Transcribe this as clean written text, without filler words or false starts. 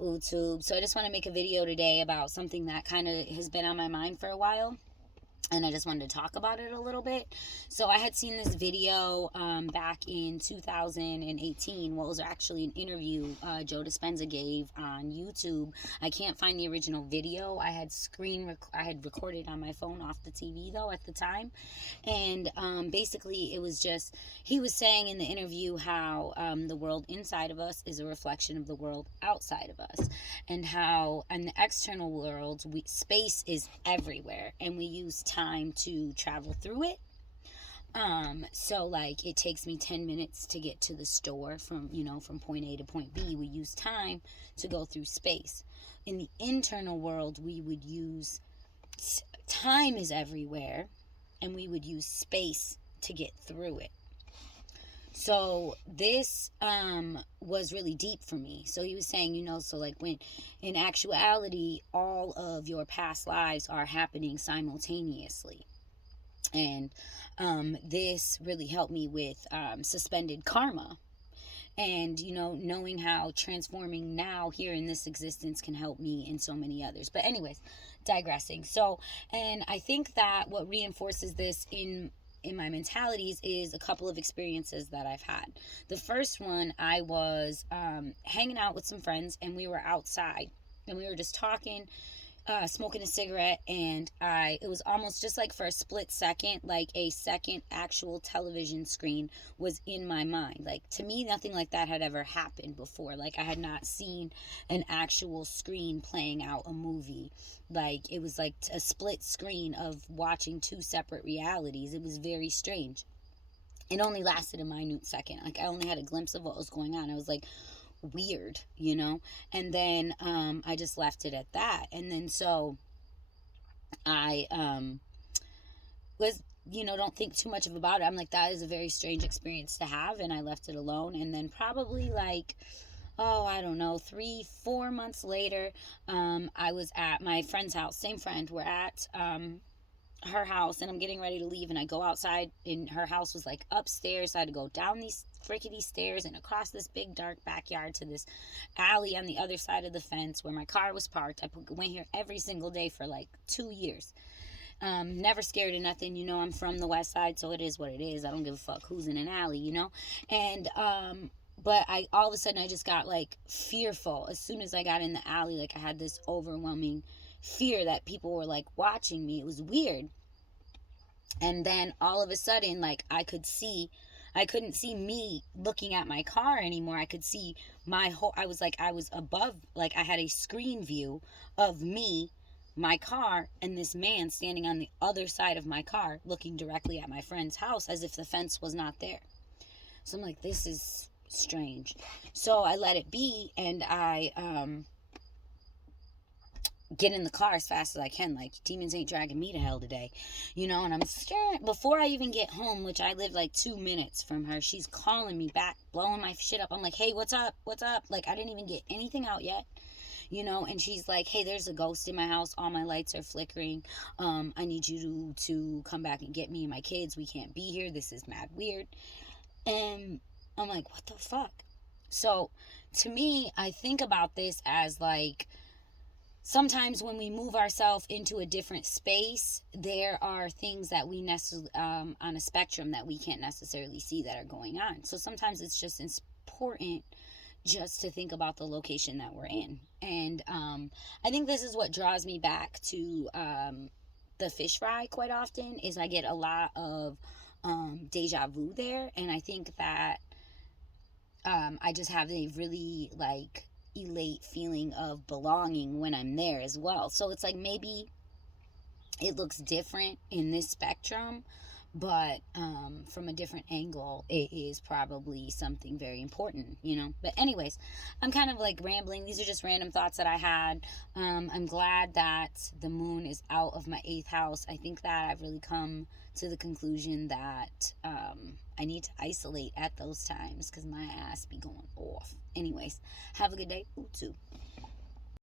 YouTube. So I just want to make a video today about something that kind of has been on my mind for a while. And I just wanted to talk about it a little bit. So I had seen this video back in 2018. Well, it was actually an interview Joe Dispenza gave on YouTube. I can't find the original video. I had recorded on my phone off the TV though at the time, and basically it was just he was saying in the interview how the world inside of us is a reflection of the world outside of us, and how in the external world space is everywhere and we use time to travel through it. So like it takes me 10 minutes to get to the store from point A to point B. We use time to go through space. In the internal world, we would use time is everywhere and we would use space to get through it. So this was really deep for me. So he was saying, so like when in actuality, all of your past lives are happening simultaneously. And this really helped me with suspended karma. And, knowing how transforming now here in this existence can help me and so many others. But anyways, digressing. So, and I think that what reinforces this in my mentalities is a couple of experiences that I've had. The first one, I was hanging out with some friends and we were outside and we were just talking, smoking a cigarette, and it was almost just like for a split second, like a second actual television screen was in my mind. Like to me, nothing like that had ever happened before. Like I had not seen an actual screen playing out a movie. Like it was like a split screen of watching two separate realities. It was very strange. It only lasted a minute second. Like I only had a glimpse of what was going on. I was like, weird. And then I just left it at that. And then so I was, don't think too much about it. I'm like, that is a very strange experience to have, and I left it alone. And then probably like, I don't know, 3-4 months later, I was at my friend's house. Same friend. We're at her house, and I'm getting ready to leave, and I go outside, and her house was like upstairs, so I had to go down these frickety stairs and across this big dark backyard to this alley on the other side of the fence where my car was parked. Went here every single day for like 2 years. Never scared of nothing. I'm from the west side, so it is what it is. I don't give a fuck who's in an alley. And but I all of a sudden I just got like fearful as soon as I got in the alley. Like I had this overwhelming fear that people were like watching me. It was weird. And then all of a sudden, like I couldn't see me looking at my car anymore. I could see I was above, like I had a screen view of me, my car, and this man standing on the other side of my car looking directly at my friend's house as if the fence was not there. So I'm like, this is strange. So I let it be, and I get in the car as fast as I can. Like, demons ain't dragging me to hell today. And I'm scared. Before I even get home, which I live like 2 minutes from her, she's calling me back, blowing my shit up. I'm like, hey, what's up? What's up? Like, I didn't even get anything out yet. And she's like, hey, there's a ghost in my house. All my lights are flickering. I need you to come back and get me and my kids. We can't be here. This is mad weird. And I'm like, what the fuck? So to me, I think about this as like, sometimes when we move ourselves into a different space, there are things that we on a spectrum that we can't necessarily see that are going on. So sometimes it's just important just to think about the location that we're in. And I think this is what draws me back to the fish fry quite often, is I get a lot of deja vu there. And I think that I just have a really like elate feeling of belonging when I'm there as well. So it's like maybe it looks different in this spectrum, but from a different angle, it is probably something very important. But anyways, I'm kind of like rambling. These are just random thoughts that I had. I'm glad that the moon is out of my 8th house. I think that I've really come to the conclusion that I need to isolate at those times because my ass be going off. Anyways, have a good day. Ooh, too.